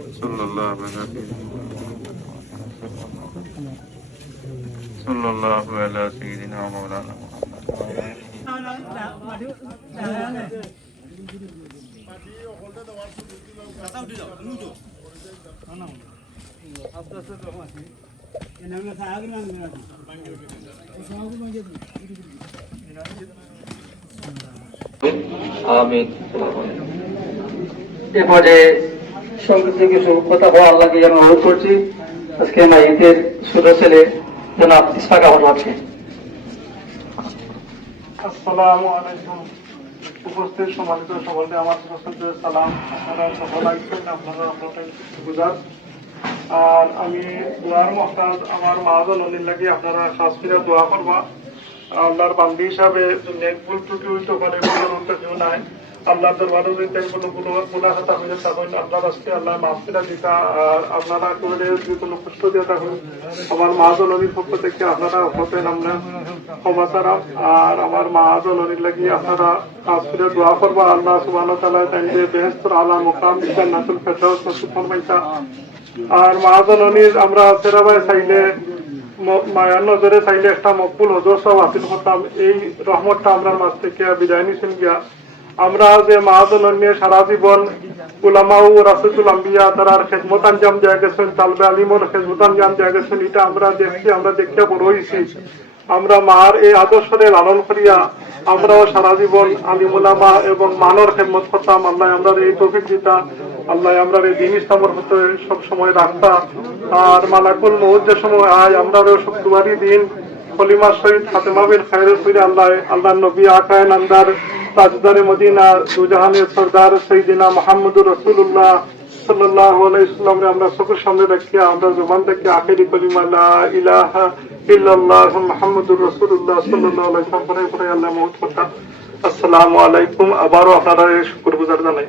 সাল্লাল্লাহু আলা সাইয়্যিদিনা ওয়া মাওলানা আমিন। এ পর্যায়ে সঙ্গীত থেকে শুরু কথা বলার লাগে আমি অনুরোধ করছি আজকে মাইকের ছোট ছেলে জনাব ইসফাক আহমদ আছে। আসসালামু আলাইকুম। উপস্থিত সম্মানিত সকলকে আমার সালাম। আপনারা সফল আছেন, আপনারা গুজার। আর আমি দোয়ার মহতাজ আমার মহাজনীর লাগি আপনারা শাস্তিরা দোয়া করবা। আল্লাহর বান্দি হিসাবে ভুল ত্রুটি হইতে পারে, কেউ নাই। আল্লাহ দরবারে কোনো গুনাহ খাতা হইলে তখন আল্লাহর রাস্তে আল্লাহ মাফিরা দিতা। আর আপনারা করে যদি কোনো কষ্ট দিয়ে থাকুন আমার মহাজনীর পক্ষ থেকে আপনারা হতেন আমরা ক্ষমা চারাম। আর আমার মহাজনীর লাগি আপনারা শাস্তিরা দোয়া করবা। আল্লাহ সুবহানাহু ওয়া তাআলা তাইলে বেহেশতের আলা মুকাম জান্নাতুল ফেরদাউস নসিব ফরমাইতা। আর মহাজনীর আমরা সেরাবাই চাইলে মায়ার নজরে চাইলে একটা মকবুল হজর সব হাসিল করতাম। এই রহমতটা আমরা মাছ থেকে বিদায় নিছেন গিয়া। আমরা যে মহাজনীর সারা জীবন উলামা ও রাসূলুল আম্বিয়া তারার খেদমত আঞ্জাম দেয়া গেছেন, তালবে আলিমর খেদমত আঞ্জাম দেয়া গেছেন, এটা আমরা দেখছি, আমরা দেখিয়া বড় হয়েছি। আমরা মার এই আদর্শরে লালন করিয়া আমরাও সারা জীবন আলিম উলামা এবং মানর খেদমত করতাম। আল্লাহ আমরা এই তৌফিক দিতা। আল্লাহ আমরা এই দিন ইসলামের হতে সব সময় রাখতা। আর মালাকুল মউত যে সময় আয় আমরা শুক্রবারই দিন কলিমা শহীদ ফাতেমা বিন খায়রের ফিরে আল্লাহ নবী আকায়ে নামদার তাজদারে মদিনা দুজাহানের সরদার সাইয়্যিদিনা মুহাম্মদুর রাসূলুল্লাহ সাল্লাল্লাহু আলাইহি ওয়াসাল্লাম আমরা চোখের সামনে রাখিয়া আমরা জবান থেকে আখেরি কলিমা লা ইলাহা ইল্লাল্লাহ মুহাম্মদুর রাসূলুল্লাহ সাল্লাল্লাহু আলাইহি ওয়াসাল্লাম পড়ে আল্লাহ মউত করতাম। আসসালামু আলাইকুম। আবারও আপনারা শুকরগুজার জানাই।